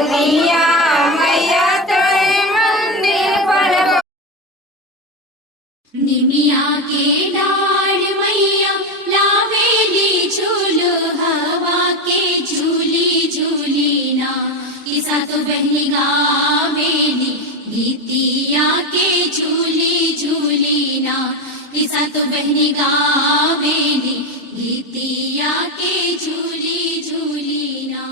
बोलिया मैया तेरे मंदिर पर। निमिया के डाढ़ मैया लावेली झूलू हवा के झूली झूली ना। किसा तो बहनी गावेली गीतिया के झूली झूली ना। किसा तो बहनी गावेली गीतिया के झूली झूली ना।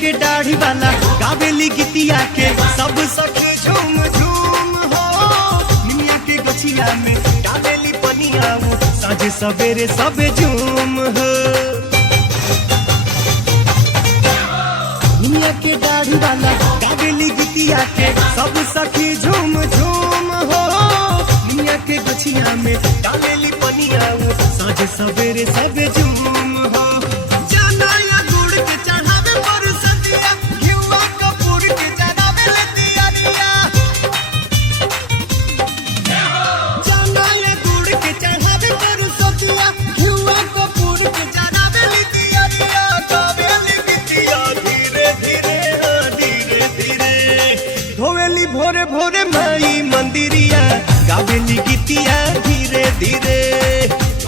के दाढ़ी वाला गावेली गीतिया के सब सखी झूम झूम हो। निमिया के गछिया में गावेली पनिया वो साझे सवेरे सबे झूम हो। निमिया के दाढ़ी वाला गावेली गीतिया के सब सखी झूम झूम हो। निमिया के गछिया में गावेली पनिया वो साझे सवेरे सबे झूम हो। भोरे भोरे माई मंदिरिया गावेली गीतिया धीरे धीरे।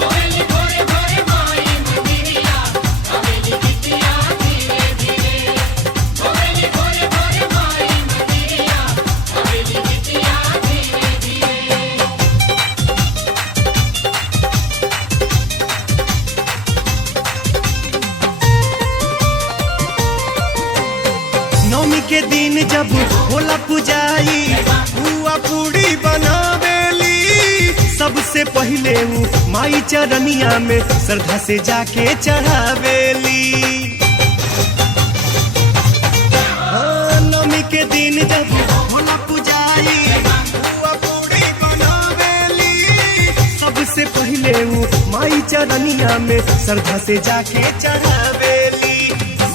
भोरे भोरे माई मंदिरिया गावेली गीतिया धीरे धीरे। भोरे भोरे माई मंदिरिया गावेली गीतिया धीरे धीरे। नौमी के दिन जब होला पुजाई बुआ पूड़ी बनावेली। सबसे पहले वो माई चरनिया में श्रद्धा से जाके चढ़ावेली। नौमी के दिन जब होला पुजाई बुआ पूड़ी बनावेली। सबसे पहले वो माई चरनिया में श्रद्धा से जाके चढ़ावेली।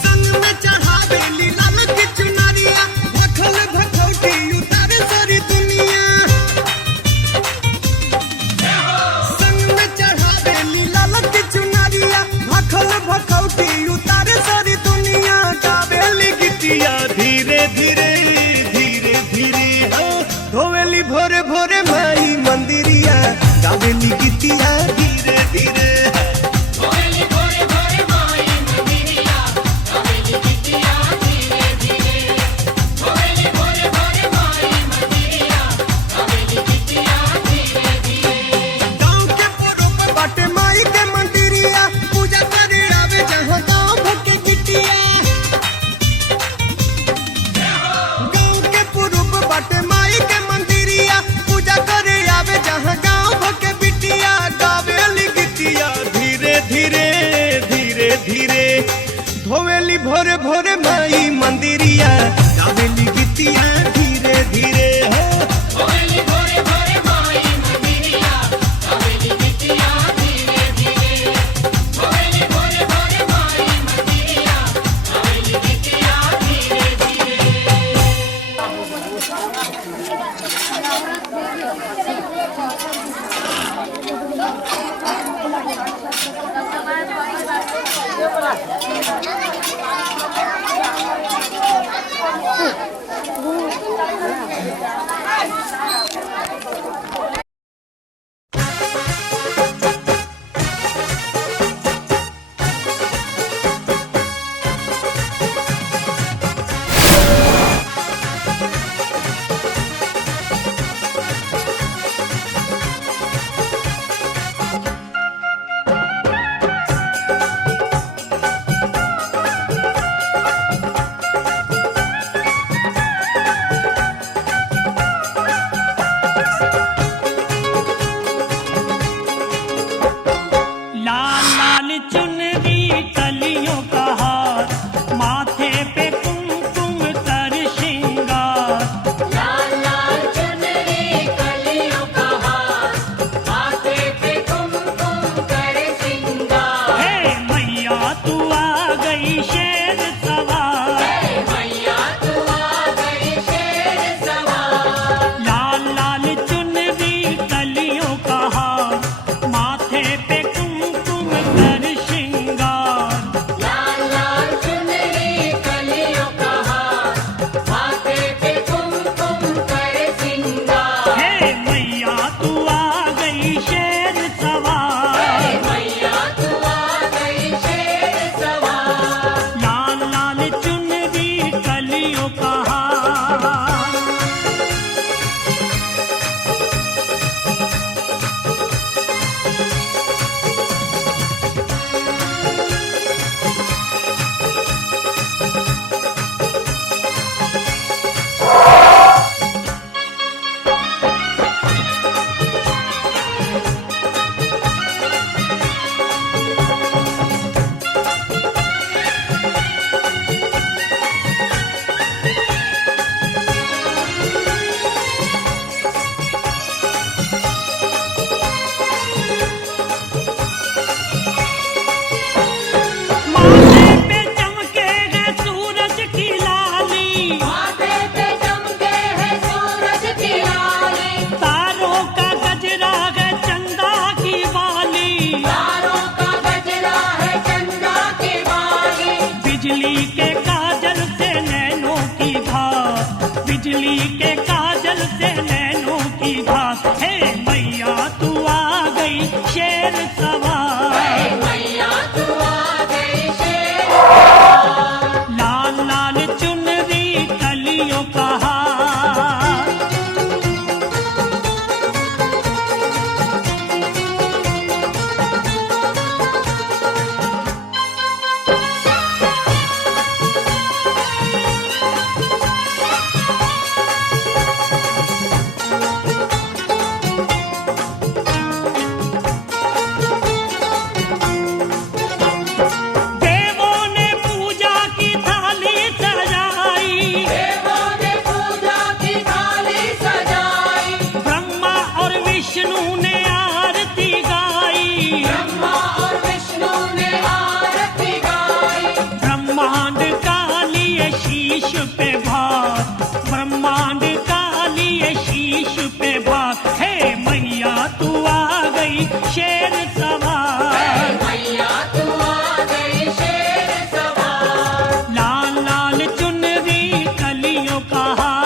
संग में चढ़ावेली लाल की चुनरिया भखल भखौटी उतारे सारी दुनिया। संग में चढ़ावेली लाल की चुनरिया भखल भखौटी उतारे सारी दुनिया। गावेली गीतिया धीरे धीरे धीरे धीरे। धोवेली भोरे भोरे माई मंदिरिया गावेली गीतिया धीरे धीरे। भोरे भोरे माई मंदिरिया गावेली गीतिया धीरे धीरे। भोरे भोरे माई मंदिरिया गावेली गीतिया धीरे धीरे। गाँव के पूरब बाटे माई के मंदिरिया पूजा करे आवे जहाँ गाँव भर के गिटिया। गाँव के पूरब बाटे माई के मंदिरिया पूजा करे आवे जहाँ गाँव भर के बिटिया। गावेली गीतिया धीरे धीरे धीरे धीरे। धोवेली भोरे भोरे माई मंदिरिया गावेली गीतिया धीरे धीरे। भोरे भोरे माई मंदिरिया गावेली गीतिया धीरे धीरे। भोरे भोरे माई मंदिरिया गावेली गीतिया धीरे धीरे। बिजली के काजल से नैनों की घास। हे मैया तू आ गई शेर सवार, मैया तू आ गई शेर लाल लाल चुनरी कलियों का हार। देवों ने पूजा की थाली सजाई, देवों ने पूजा की थाली सजाई, ब्रह्मा और विष्णु ने आरती गाई। ब्रह्मा और विष्णु ने आरती गाई। ब्रह्मांड का लिए शीश पे भार, ब्रह्मांड का लिए शीश पे भार। हे मैया तू आ गई शेर सवार, मैया तू आ गई शेर सवार, लाल लाल चुनरी कलियों का हार।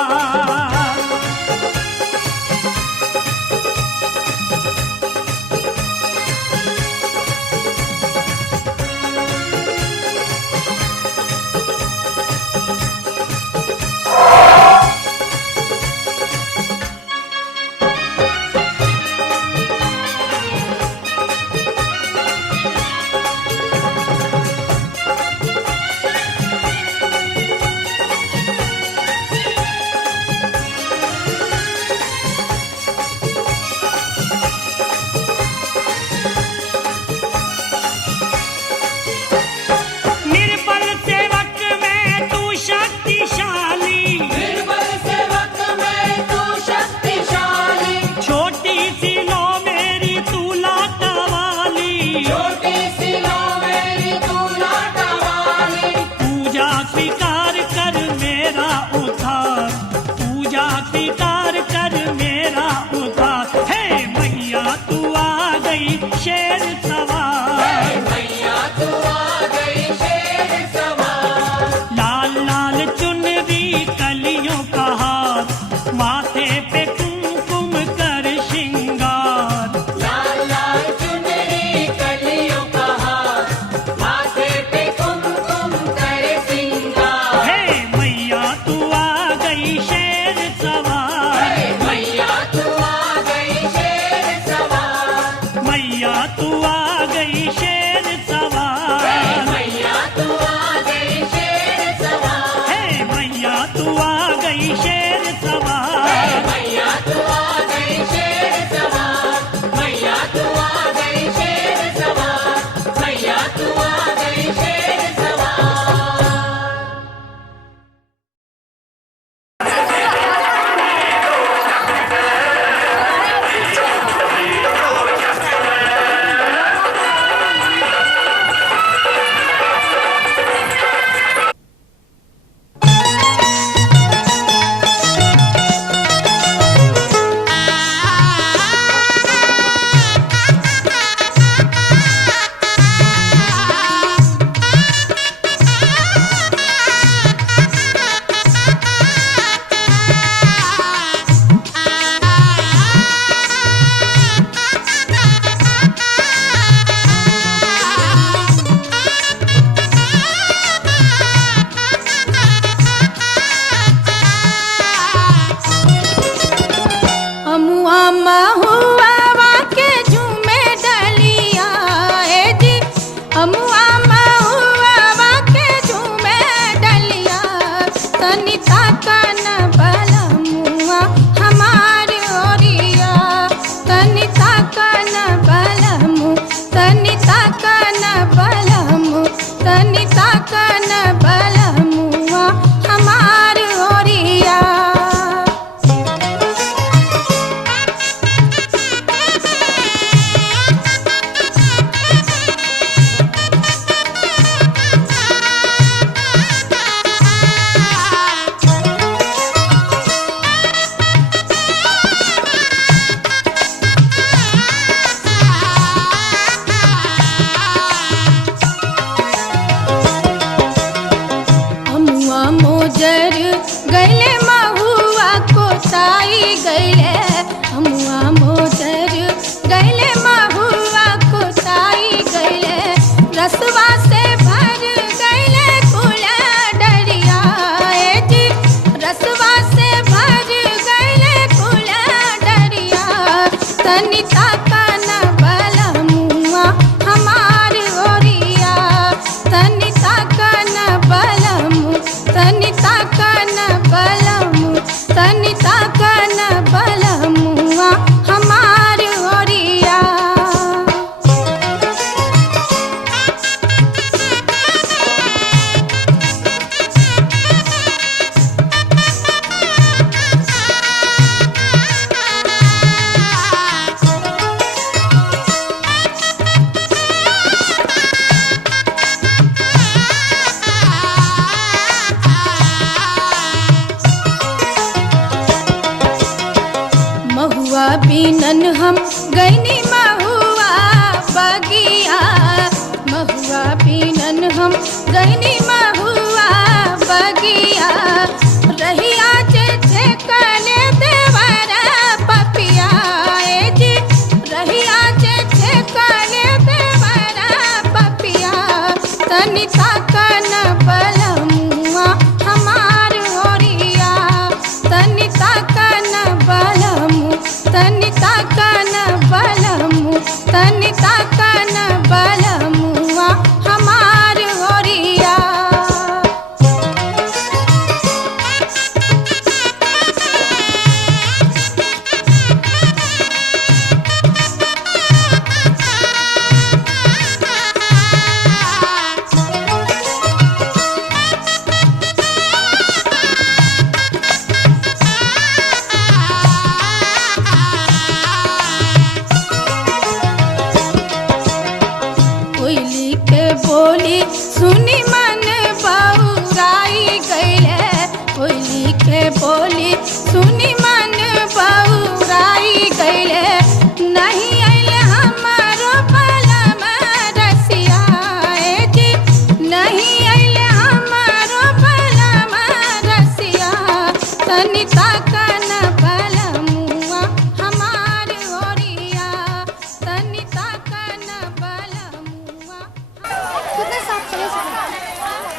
निर्बल सेवक में तू शक्तिशाली, निर्बल सेवक में तू शक्तिशाली, छोटी सी लो मेरी तू लाटा वाली। छोटी सी लो मेरी तू लाटा वाली, पूजा स्वीकार कर मेरा उद्धार, पूजा स्वीकार कर मेरा उद्धार। हे मैया तू आ गई शेर सवार, मैया तू आ गई शेर सवार, लाल लाल चुनरी कलियों का हार, माथे पे कुमकुम कर श्रृंगार। लाल लाल चुनरी कलियों का हार, माथे पे कुमकुम करे सिंगार। हे मैया तू आ गई शेर सवार, मैया तू आ गई शेर सवार, मैया तू आ गई शेर सवार। मैया तू आ गई शेर सवार, हे मैया तू आ गई शेर सवार, मैया तू आ गई शेर सवार, मैया तू आ गई शेर सवार, मैया तू आ गई शेर सवार। अमुआ महुआ के झूमे डलिया ए जी, अमुआ महुआ के झूमे डलिया। तनिता कन बलमुआ हमार ओरिया, तनिता कन बलमु, तनिता कन बलमु, तनिता कन बलमुआ हमार ओरिया। अमुआ मोजर गैले महुआ कोताई गैले अमुआ मोजर गैले महुआ कोताई गैले रसवा से भर गैले कुला डरिया जी रसवा से भर गैले कुला डरिया तनिता कन बलमुआ हमार ओरिया तनिता कन बलमु तनिता कन बलमु तनिता कन बलमुआ हमार ओरिया महुआ बीनन हम गैनी महुआ बगिया महुआ बीनन हम गैनी महुआ बगिया रहिया जे कले देवरा पपिया जी रहिया जे कले देवरा पपिया तनिता कन बलमुआ हमार ओरिया तनिता कन बलमु तनिता कन बलमु तनिता कन बलमुआ हमार ओरिया कोयली के बोली सुनी मन बउराई गैले कोयली के बोली सुनी मन बउराई गैले नहीं आइले हमारो बलम रसिया जी नहीं आइले हमारो बलम रसिया तनिता कन बलमुआ हमार ओरिया तनिता कन बलमुआ कितने साफ चले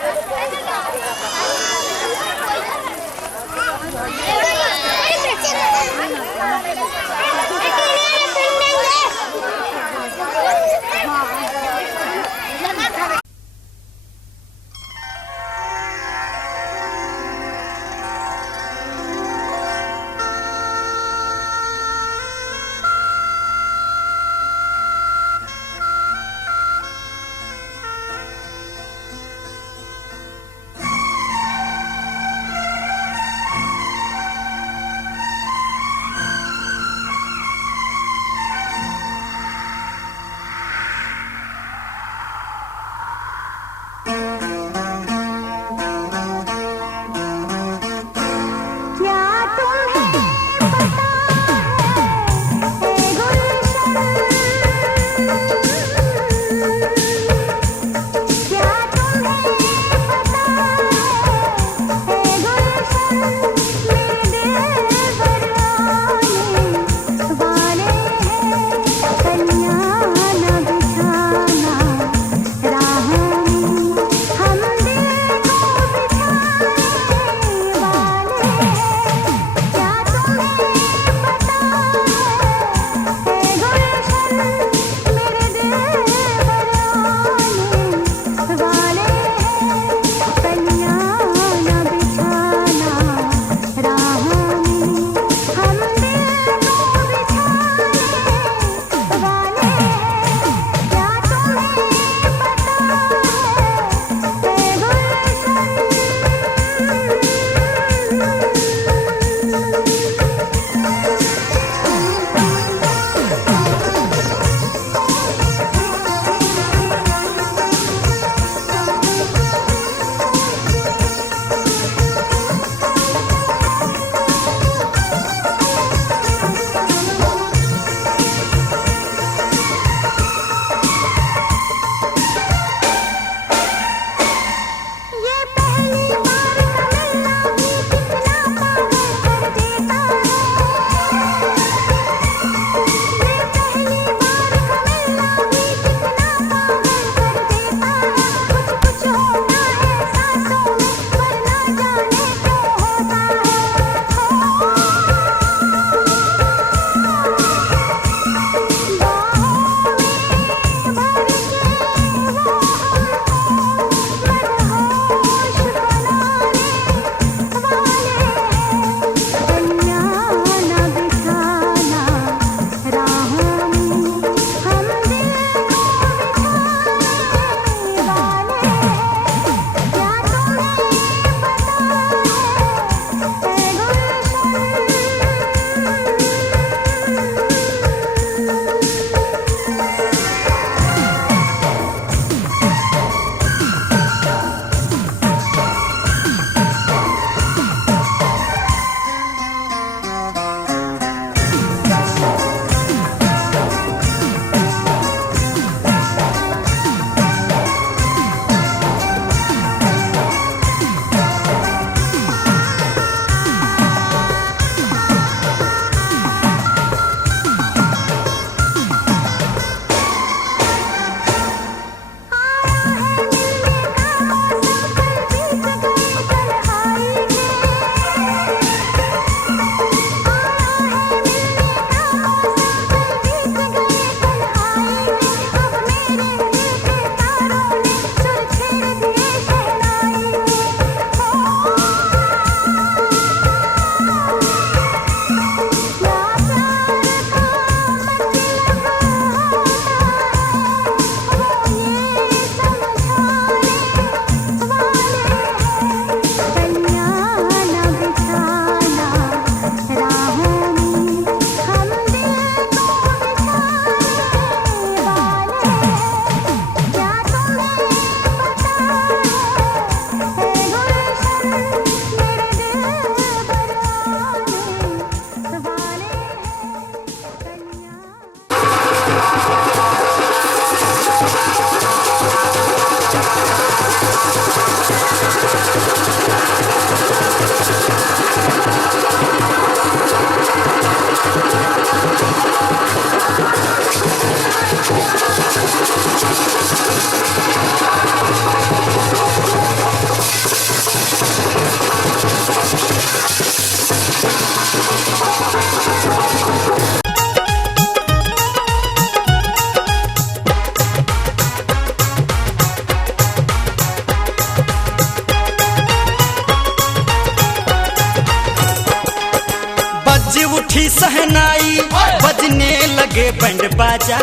बज उठी सहनाई बजने लगे बैंड बाजा,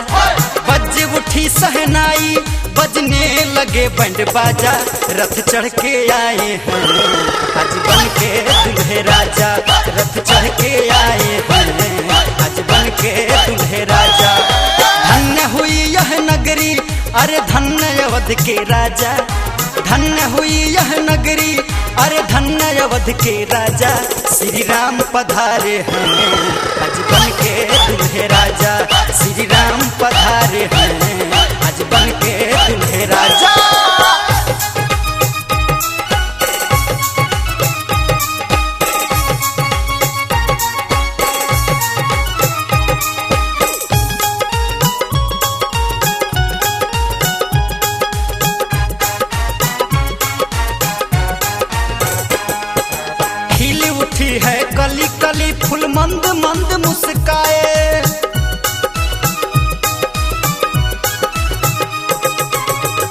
बज उठी सहनाई बजने लगे बैंड बाजा। रथ चढ़ के आए हैं आज बन के दूल्हे राजा, रथ चढ़ के आए हैं आज बन के दूल्हे राजा। धन्य हुई यह नगरी अरे धन्य अवध के राजा, धन्य हुई यह नगरी अरे धन्य अवध के राजा। श्री राम पधारे हैं आज बन के दूल्हे राजा, श्री राम पधारे हैं आज बन के दूल्हे राजा। है कली कली फूल मंद मंद मुस्काए,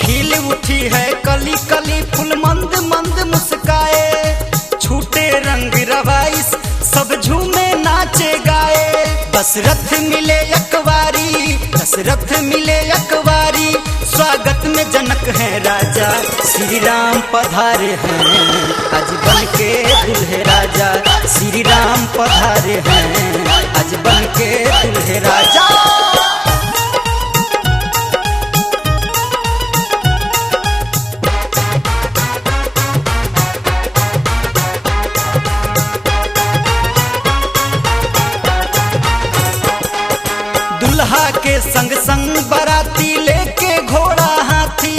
खिल उठी है कली कली फूल मंद मंद मुस्काए। छूटे रंग रवाइस सब झूमे नाचे गाए, दशरथ मिले अकवारी दशरथ मिले अकवारी। स्वागत में जनक है राजा, श्री राम पधारे हैं आज बन के दूल्हे राजा, श्री राम पधारे हैं आज बन के दूल्हे राजा। दुल्हा के संग संग बाराती लेके घोड़ा हाथी,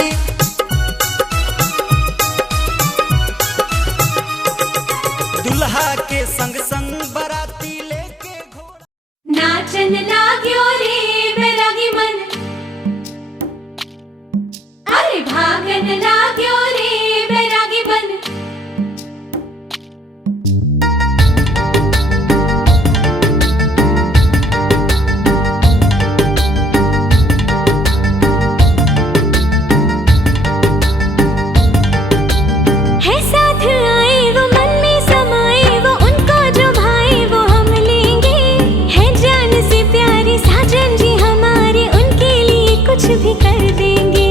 दुल्हा के संग संग बाराती लेके घोड़ा। नाचन लाग्यो रे बैरागी मन, अरे भागन लाग्यो रे बैरागी मन। कुछ भी कर देंगे।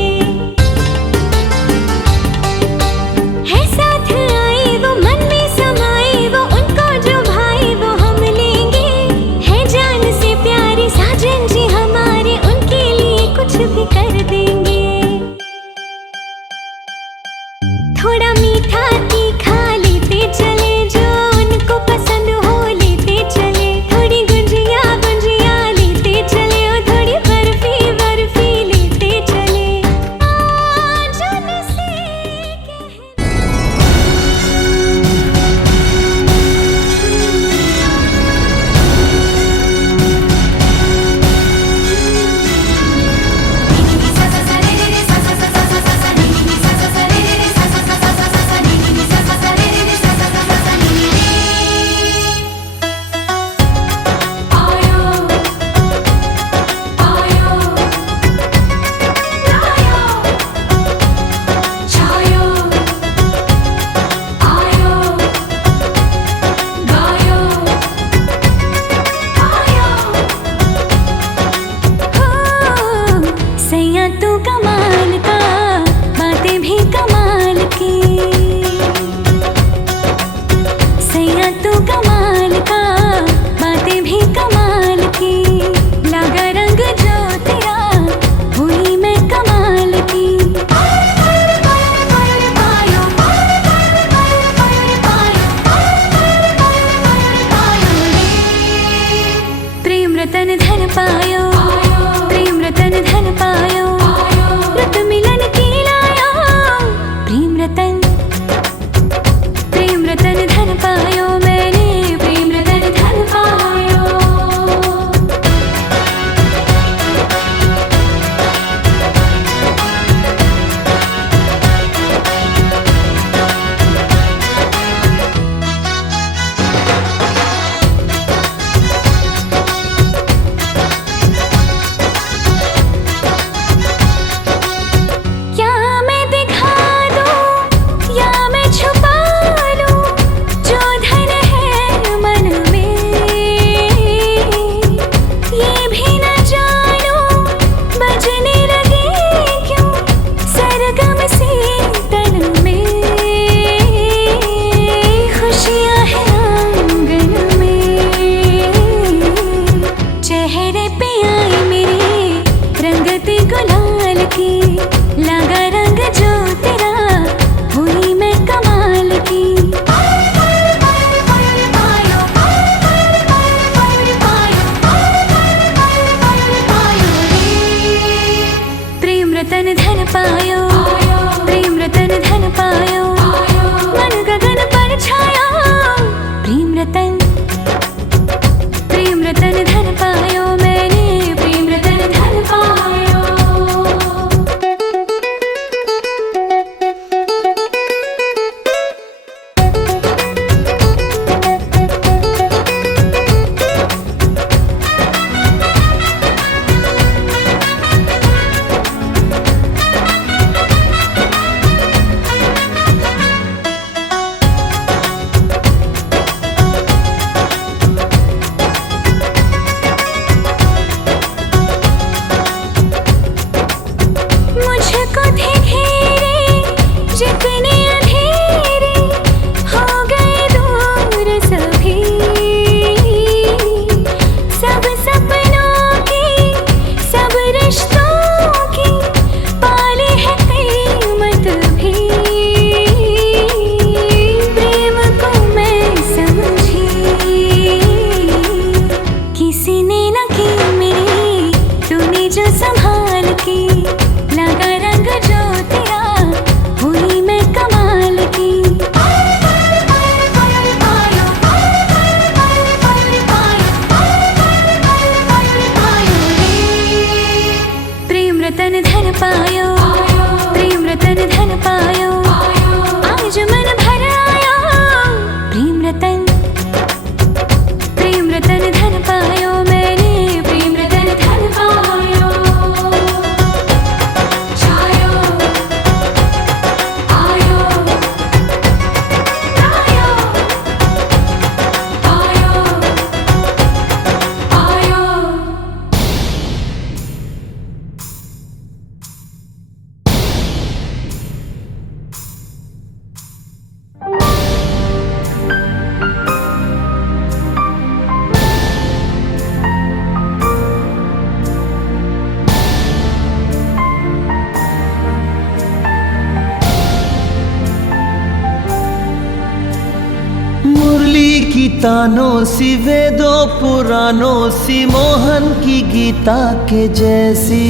अंजलि की तानों सी, वेदों पुराणों सी, मोहन की गीता के जैसी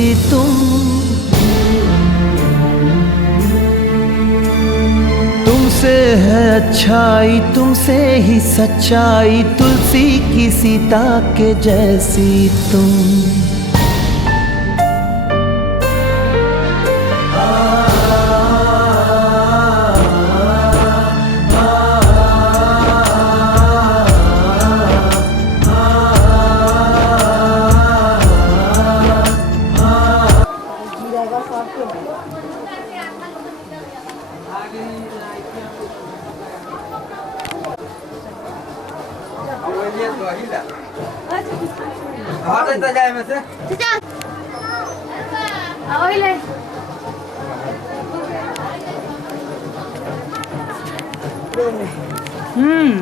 तुमसे है अच्छाई, तुमसे ही सच्चाई, तुलसी की सीता के जैसी तुम।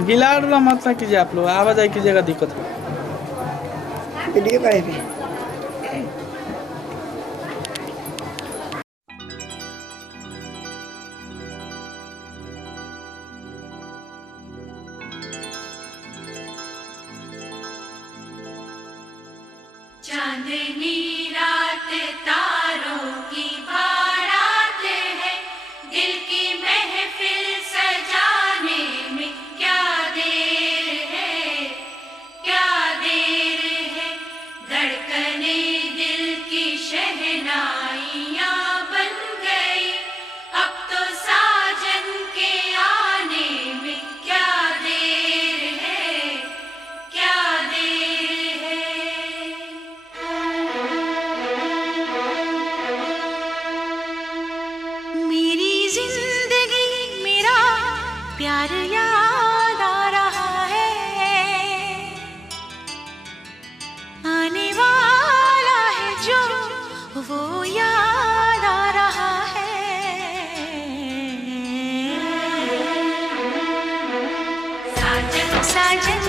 हिला डुला मत ना कीजिए आप लोग, आवाजाही कीजिएगा, दिक्कत है। चांदनी रात तारों की बारात है, दिल की महफिल सजाने में क्या देर है, क्या देर है। धड़कने दिल की शहनाइयाँ बन गई, अब तो साजन के आने में क्या देर है, क्या देर है। मेरी जिंदगी मेरा प्यार याद आ रहा है, आने वाला है जो वो याद आ रहा है। साजन साजन